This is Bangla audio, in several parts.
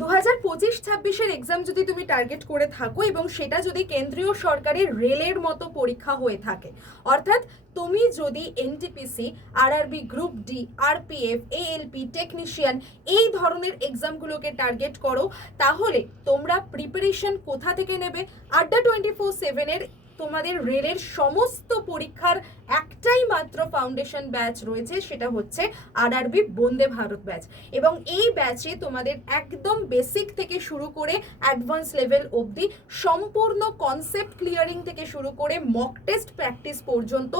2025-26 এক্সাম যদি তুমি টার্গেট করে থাকো এবং সেটা যদি কেন্দ্রীয় সরকারের রেলের মতো পরীক্ষা হয়ে থাকে, অর্থাৎ তুমি যদি NTPC, RRB group D, RPF, ALP, technician এই ধরনের এক্সামগুলোকে টার্গেট করো, তাহলে তোমরা প্রিপারেশন কোথা থেকে নেবে? আড্ডা 24/7-এর তোমাদের রেলের সমস্ত পরীক্ষার একটাই মাত্র ফাউন্ডেশন ব্যাচ রয়েছে, সেটা হচ্ছে আরআরবি বন্দে ভারত ব্যাচ। এবং এই ব্যাচে তোমাদের একদম বেসিক থেকে শুরু করে অ্যাডভান্স লেভেল অবধি সম্পূর্ণ কনসেপ্ট ক্লিয়ারিং থেকে শুরু করে মক টেস্ট প্র্যাকটিস পর্যন্ত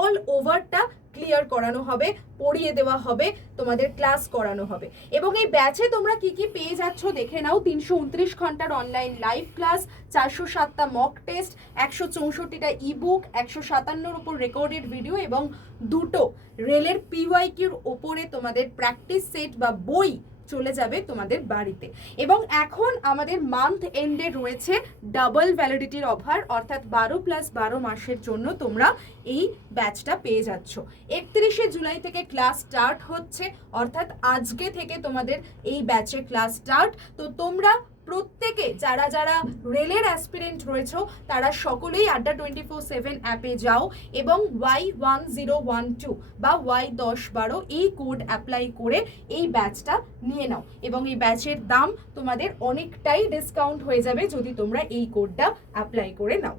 অল ওভারটা ক্লিয়ার করানো হবে, পড়িয়ে দেওয়া হবে, তোমাদের ক্লাস করানো হবে। এবং এই ব্যাচে তোমরা কি কি পেয়ে যাচ্ছ দেখে নাও। 329 ঘন্টার অনলাইন লাইভ ক্লাস, 407টা মক টেস্ট, 164টা ইবুক, 157-এর উপর রেকর্ডেড ভিডিও এবং 2টো রেলের পিওয়াইকিউর ওপরে তোমাদের প্র্যাকটিস সেট বা বই চলে যাবে তোমাদের বাড়িতে। এবং এখন আমাদের মান্থ এন্ডে রয়েছে ডাবল ভ্যালিডিটির অফার, অর্থাৎ 12+12 মাসের জন্য তোমরা এই ব্যাচটা পেয়ে যাচ্ছ। 31শে জুলাই থেকে ক্লাস স্টার্ট হচ্ছে, অর্থাৎ আজকে থেকে তোমাদের এই ব্যাচের ক্লাস স্টার্ট। তো তোমরা প্রত্যেকে যারা যারা রেলের অ্যাসপিরেন্ট রয়েছে তারা সকলেই আড্ডা 24/7 অ্যাপে যাও এবং Y1012 বা Y1012 এই কোড অ্যাপ্লাই করে এই ব্যাচটা নিয়ে নাও। এবং এই ব্যাচের দাম তোমাদের অনেকটাই ডিসকাউন্ট হয়ে যাবে যদি তোমরা এই কোডটা অ্যাপ্লাই করে নাও।